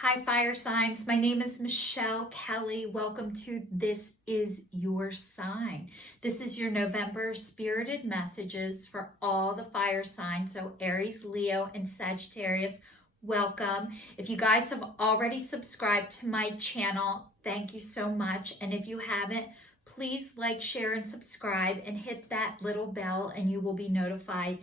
Hi, fire signs. My name is Michelle Kelly. Welcome to This Is Your Sign. This is your November spirited messages for all the fire signs. So Aries, Leo, and Sagittarius, welcome. If you guys have already subscribed to my channel, thank you so much. And if you haven't, please like, share, and subscribe and hit that little bell and you will be notified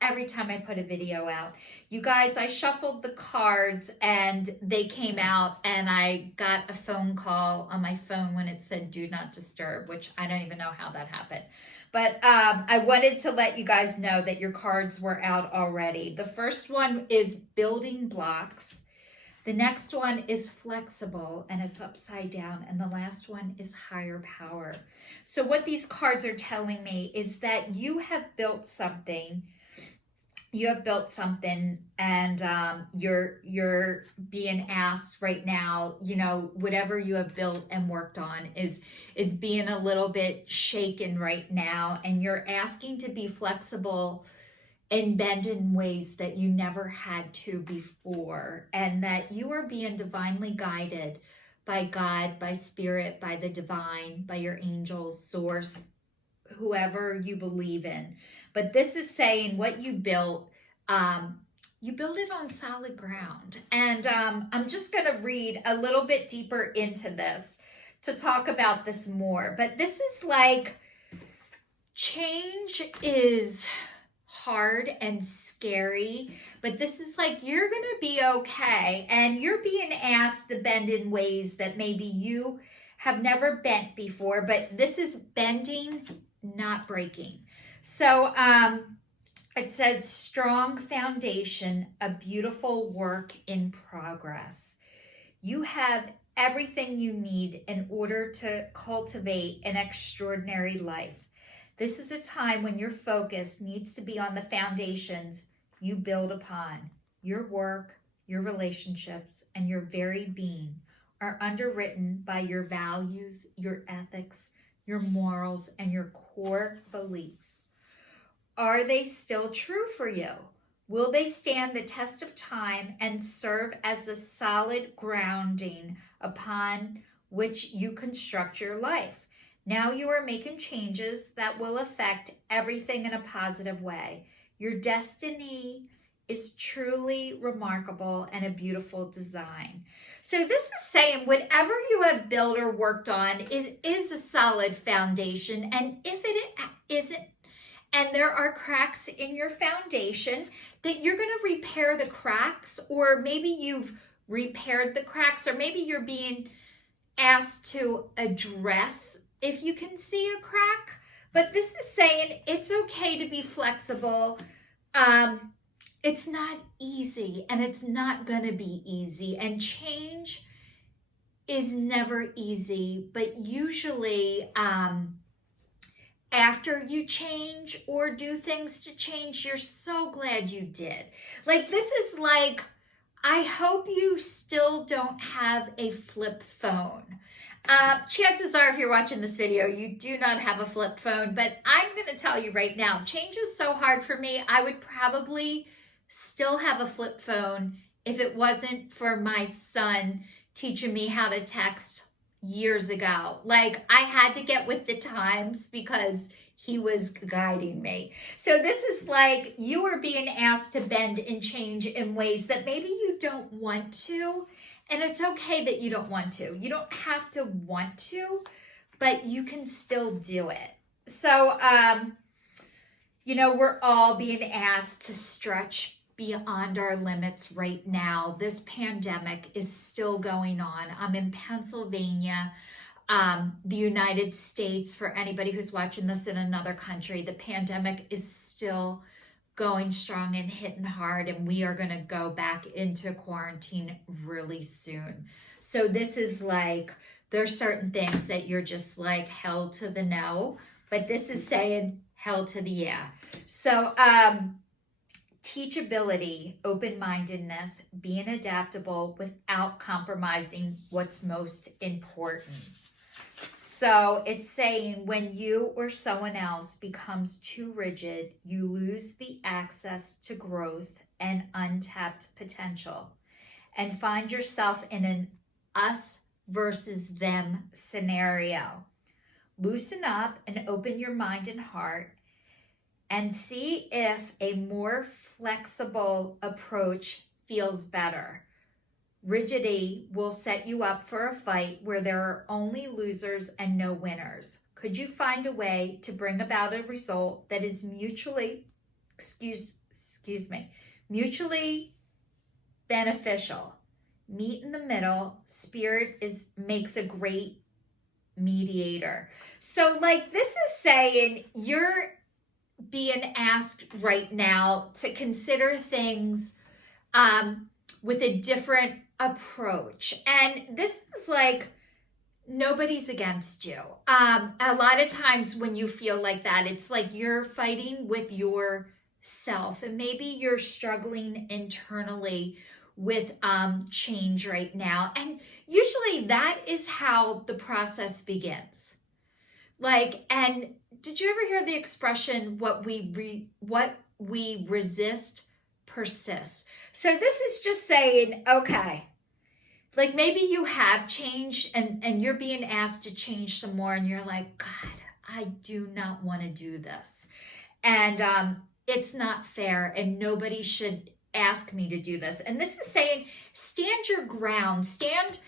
every time I put a video out. You guys, I shuffled the cards and they came out and I got a phone call on my phone when it said do not disturb, which I don't even know how that happened. But I wanted to let you guys know that your cards were out already. The first one is building blocks. The next one is flexible and it's upside down. And the last one is higher power. So what these cards are telling me is that you have built something. And you're being asked right now, whatever you have built and worked on is being a little bit shaken right now, and you're asking to be flexible and bend in ways that you never had to before, and that you are being divinely guided by God, by spirit, by the divine, by your angels, source, whoever you believe in. But this is saying what you built it on solid ground. And I'm just going to read a little bit deeper into this to talk about this more. But this is like, change is hard and scary, but this is like, you're going to be okay. And you're being asked to bend in ways that maybe you have never bent before, but this is bending, not breaking. So it says strong foundation, a beautiful work in progress. You have everything you need in order to cultivate an extraordinary life. This is a time when your focus needs to be on the foundations you build upon. Your work, your relationships, and your very being are underwritten by your values, your ethics, your morals, and your core beliefs. Are they still true for you? Will they stand the test of time and serve as a solid grounding upon which you construct your life? Now you are making changes that will affect everything in a positive way. Your destiny is truly remarkable and a beautiful design. So this is saying whatever you have built or worked on is a solid foundation. And if it isn't, and there are cracks in your foundation, that you're going to repair the cracks, or maybe you've repaired the cracks, or maybe you're being asked to address if you can see a crack. But this is saying it's okay to be flexible. It's not easy, and it's not going to be easy, and change is never easy, but usually after you change or do things to change, you're so glad you did. Like, this is like, I hope you still don't have a flip phone. Chances are, if you're watching this video, you do not have a flip phone, but I'm going to tell you right now, change is so hard for me. I would probably still have a flip phone if it wasn't for my son teaching me how to text years ago. Like, I had to get with the times because he was guiding me. So this is like, you are being asked to bend and change in ways that maybe you don't want to. And it's okay that you don't want to. You don't have to want to, but you can still do it. So, we're all being asked to stretch beyond our limits right now. This pandemic is still going on. I'm in Pennsylvania, the United States. For anybody who's watching this in another country, the pandemic is still going strong and hitting hard, and we are going to go back into quarantine really soon. So this is like, there's certain things that you're just like held to the no, but this is saying held to the yeah. So teachability, open-mindedness, being adaptable without compromising what's most important. So it's saying when you or someone else becomes too rigid, you lose the access to growth and untapped potential. and find yourself in an us versus them scenario. Loosen up and open your mind and heart and see if a more flexible approach feels better. Rigidity will set you up for a fight where there are only losers and no winners. Could you find a way to bring about a result that is mutually beneficial? Meet in the middle. Spirit makes a great mediator. So like this is saying you're being asked right now to consider things with a different approach. And this is like, nobody's against you. A lot of times when you feel like that, it's like you're fighting with yourself, and maybe you're struggling internally with change right now. And usually that is how the process begins. Like, and did you ever hear the expression, what we resist persists? So this is just saying, okay, like maybe you have changed and you're being asked to change some more, and you're like, God, I do not want to do this. And it's not fair, and nobody should ask me to do this. And this is saying, stand your ground, stand,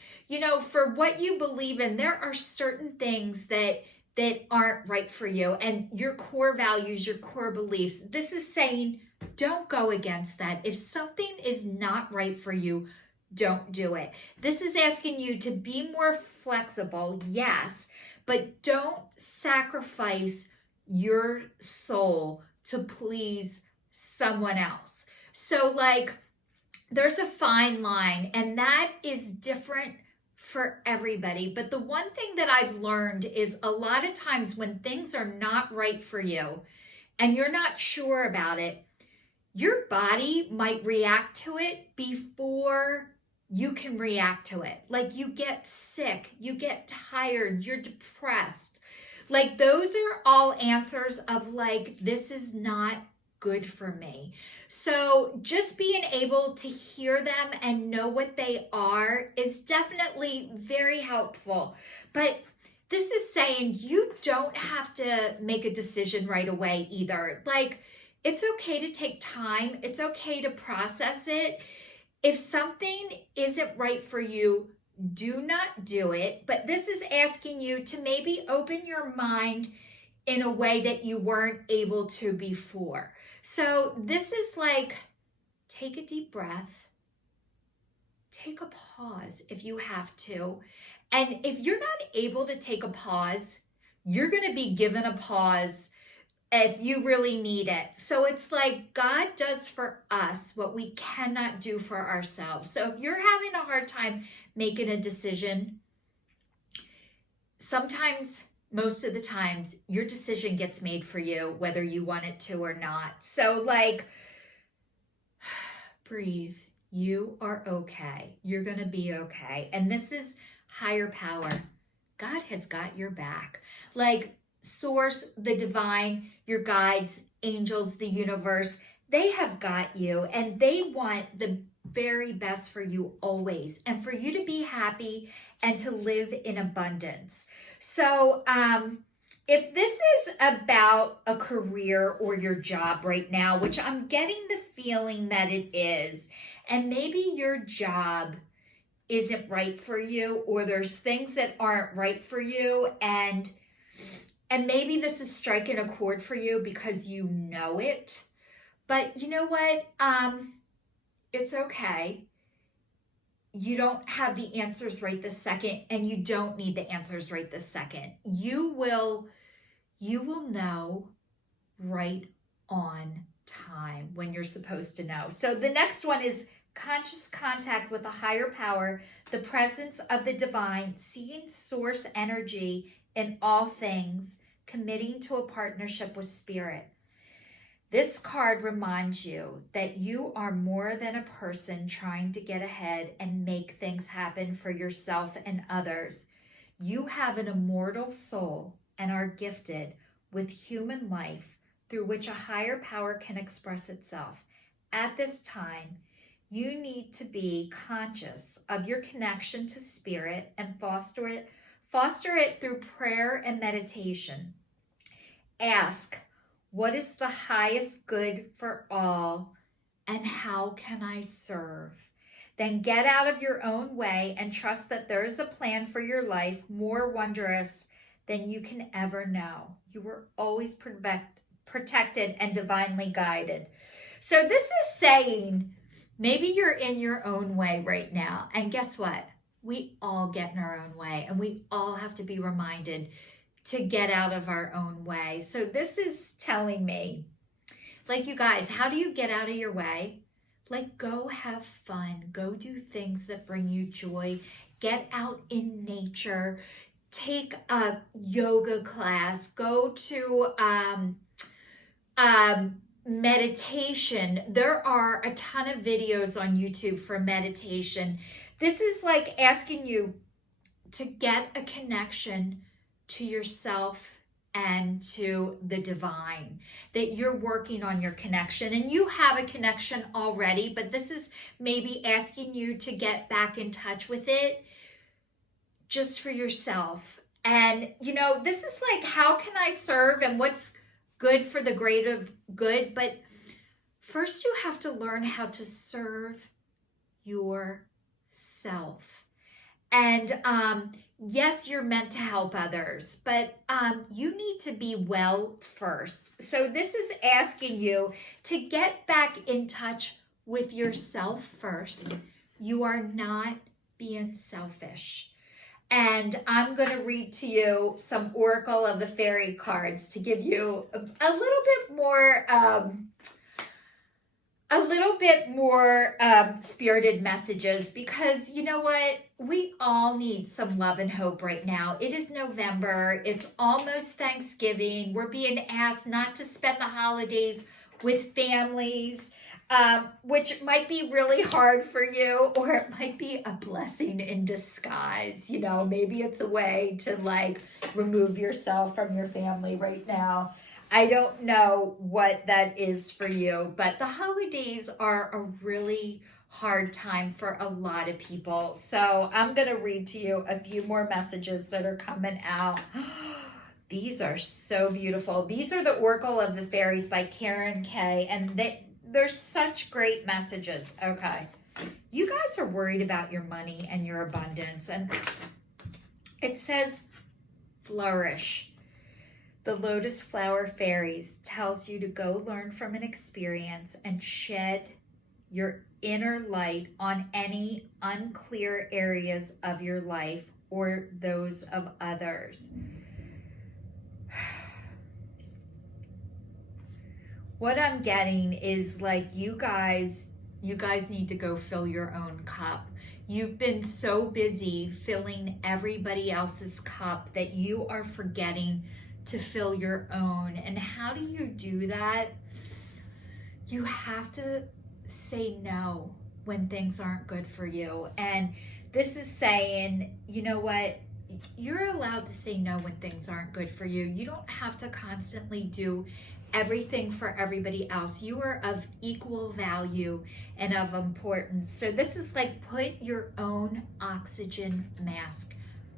for what you believe in. There are certain things that aren't right for you, and your core values, your core beliefs. This is saying, don't go against that. If something is not right for you, don't do it. This is asking you to be more flexible, yes, but don't sacrifice your soul to please someone else. So like, there's a fine line, and that is different for everybody. But the one thing that I've learned is a lot of times when things are not right for you and you're not sure about it, your body might react to it before you can react to it. Like you get sick, you get tired, you're depressed. Like those are all answers of like, this is not good for me. So just being able to hear them and know what they are is definitely very helpful. But this is saying you don't have to make a decision right away either. Like, it's okay to take time. It's okay to process it. If something isn't right for you, do not do it. But this is asking you to maybe open your mind in a way that you weren't able to before. So this is like, take a deep breath, take a pause if you have to. And if you're not able to take a pause, you're going to be given a pause if you really need it. So it's like God does for us what we cannot do for ourselves. So if you're having a hard time making a decision, sometimes, most of the times, your decision gets made for you, whether you want it to or not. So like, breathe. You are okay. You're going to be okay. And this is higher power. God has got your back. Like source, the divine, your guides, angels, the universe, they have got you, and they want the very best for you always, and for you to be happy and to live in abundance. So if this is about a career or your job right now, which I'm getting the feeling that it is, and maybe your job isn't right for you, or there's things that aren't right for you, and maybe this is striking a chord for you because you know it. But you know what? It's okay. You don't have the answers right this second, and you don't need the answers right this second. You will know right on time when you're supposed to know. So the next one is conscious contact with a higher power, the presence of the divine, seeing source energy in all things, committing to a partnership with spirit. This card reminds you that you are more than a person trying to get ahead and make things happen for yourself and others. You have an immortal soul and are gifted with human life through which a higher power can express itself. At this time, You need to be conscious of your connection to spirit and foster it through prayer and meditation. Ask, what is the highest good for all, and how can I serve? Then get out of your own way and trust that there is a plan for your life more wondrous than you can ever know. You are always protected and divinely guided. So this is saying, maybe you're in your own way right now. And guess what? We all get in our own way, and we all have to be reminded to get out of our own way. So this is telling me, like, you guys, how do you get out of your way? Like, go have fun. Go do things that bring you joy. Get out in nature. Take a yoga class. Go to meditation. There are a ton of videos on YouTube for meditation. This is like asking you to get a connection to yourself and to the divine, that you're working on your connection, and you have a connection already, but this is maybe asking you to get back in touch with it just for yourself. And you know, this is like, how can I serve and what's good for the greater good? But first you have to learn how to serve yourself. And yes, you're meant to help others, but you need to be well first. So this is asking you to get back in touch with yourself first. You are not being selfish. And I'm going to read to you some Oracle of the Fairy cards to give you a little bit more spirited messages, because you know what? We all need some love and hope right now. It is November. It's almost Thanksgiving. We're being asked not to spend the holidays with families, which might be really hard for you, or it might be a blessing in disguise. You know, maybe it's a way to like remove yourself from your family right now. I don't know what that is for you, but the holidays are a really hard time for a lot of people. So I'm going to read to you a few more messages that are coming out. These are so beautiful. These are the Oracle of the Fairies by Karen Kay, and they're such great messages. Okay. You guys are worried about your money and your abundance, and it says flourish. The Lotus Flower Fairies tells you to go learn from an experience and shed your inner light on any unclear areas of your life or those of others. What I'm getting is like, you guys need to go fill your own cup. You've been so busy filling everybody else's cup that you are forgetting to fill your own. And how do you do that? You have to say no when things aren't good for you. And this is saying, you know what? You're allowed to say no when things aren't good for you. You don't have to constantly do everything for everybody else. You are of equal value and of importance. So this is like, put your own oxygen mask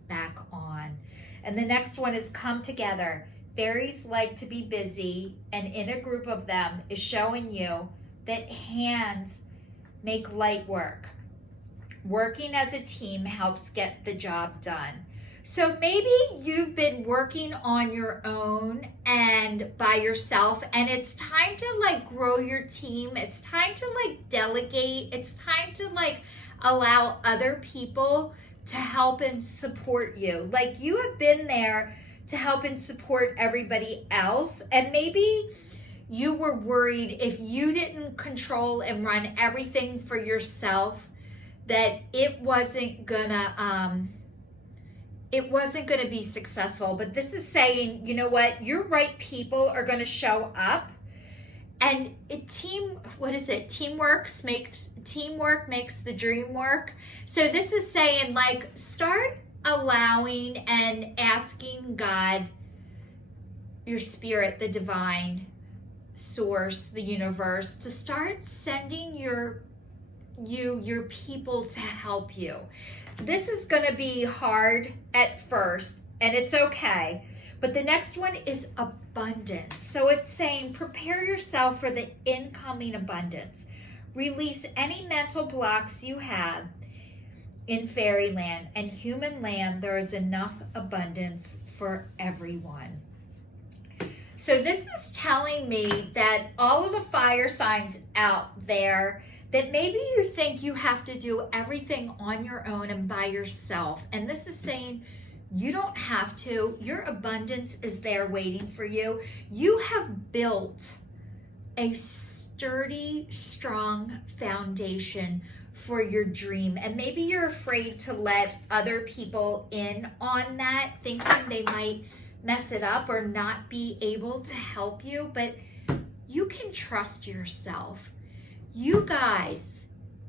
back on. And the next one is come together. Fairies like to be busy, and in a group of them is showing you that hands make light work. Working as a team helps get the job done. So maybe you've been working on your own and by yourself, and it's time to like grow your team. It's time to like delegate. It's time to like allow other people to help and support you. Like, you have been there to help and support everybody else, and maybe you were worried if you didn't control and run everything for yourself that it wasn't gonna be successful. But this is saying, you know what, your right people are going to show up, and teamwork makes the dream work. So this is saying, like, start allowing and asking God, your spirit, the divine source, the universe, to start sending your you your people to help you. This is going to be hard at first, and it's okay. But the next one is abundance. So it's saying prepare yourself for the incoming abundance. Release any mental blocks you have. In fairyland and human land, there is enough abundance for everyone. So this is telling me that all of the fire signs out there, that maybe you think you have to do everything on your own and by yourself. And this is saying you don't have to. Your abundance is there waiting for you. You have built a sturdy, strong foundation for your dream. And maybe you're afraid to let other people in on that, thinking they might mess it up or not be able to help you, but you can trust yourself. You guys,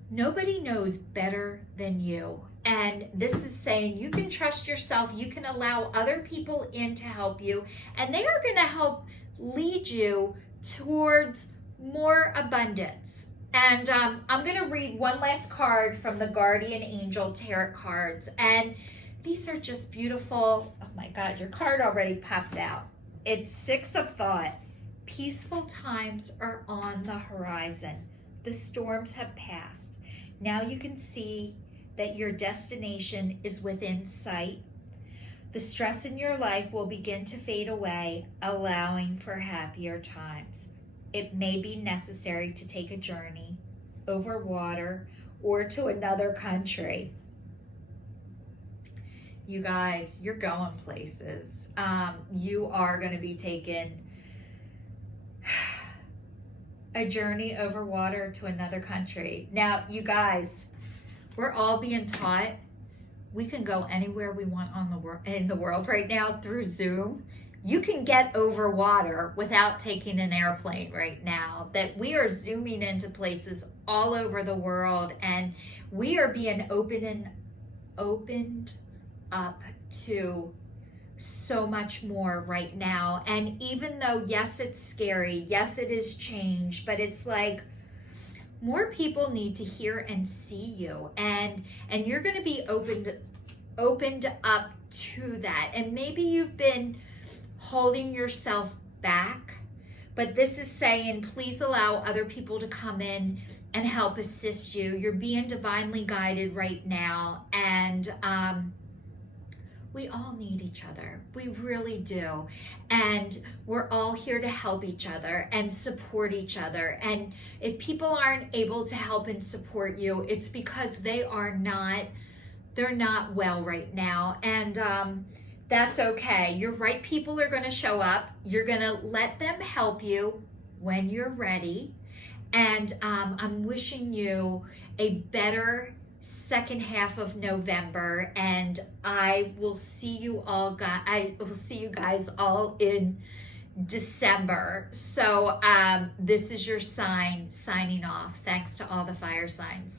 nobody knows better than you. And this is saying you can trust yourself. You can allow other people in to help you, and they are going to help lead you towards more abundance. And I'm going to read one last card from the Guardian Angel Tarot cards. And these are just beautiful. Oh my God, your card already popped out. It's Six of Thought. Peaceful times are on the horizon. The storms have passed. Now you can see that your destination is within sight. The stress in your life will begin to fade away, allowing for happier times. It may be necessary to take a journey over water or to another country. You guys, you're going places. You are going to be taking a journey over water to another country. Now, you guys, we're all being taught we can go anywhere we want in the world right now through Zoom. You can get over water without taking an airplane right now. That we are zooming into places all over the world, and we are being opened up to so much more right now. And even though, yes, it's scary, yes, it is change, but it's like more people need to hear and see you, and you're going to be opened up to that. And maybe you've been holding yourself back, but this is saying please allow other people to come in and help assist you. You're being divinely guided right now, and we all need each other. We really do. And we're all here to help each other and support each other. And if people aren't able to help and support you, it's because they're not well right now. And that's okay. Your right people are going to show up. You're going to let them help you when you're ready. And I'm wishing you a better second half of November, and I will see you guys all in December. So this is your sign signing off. Thanks to all the fire signs.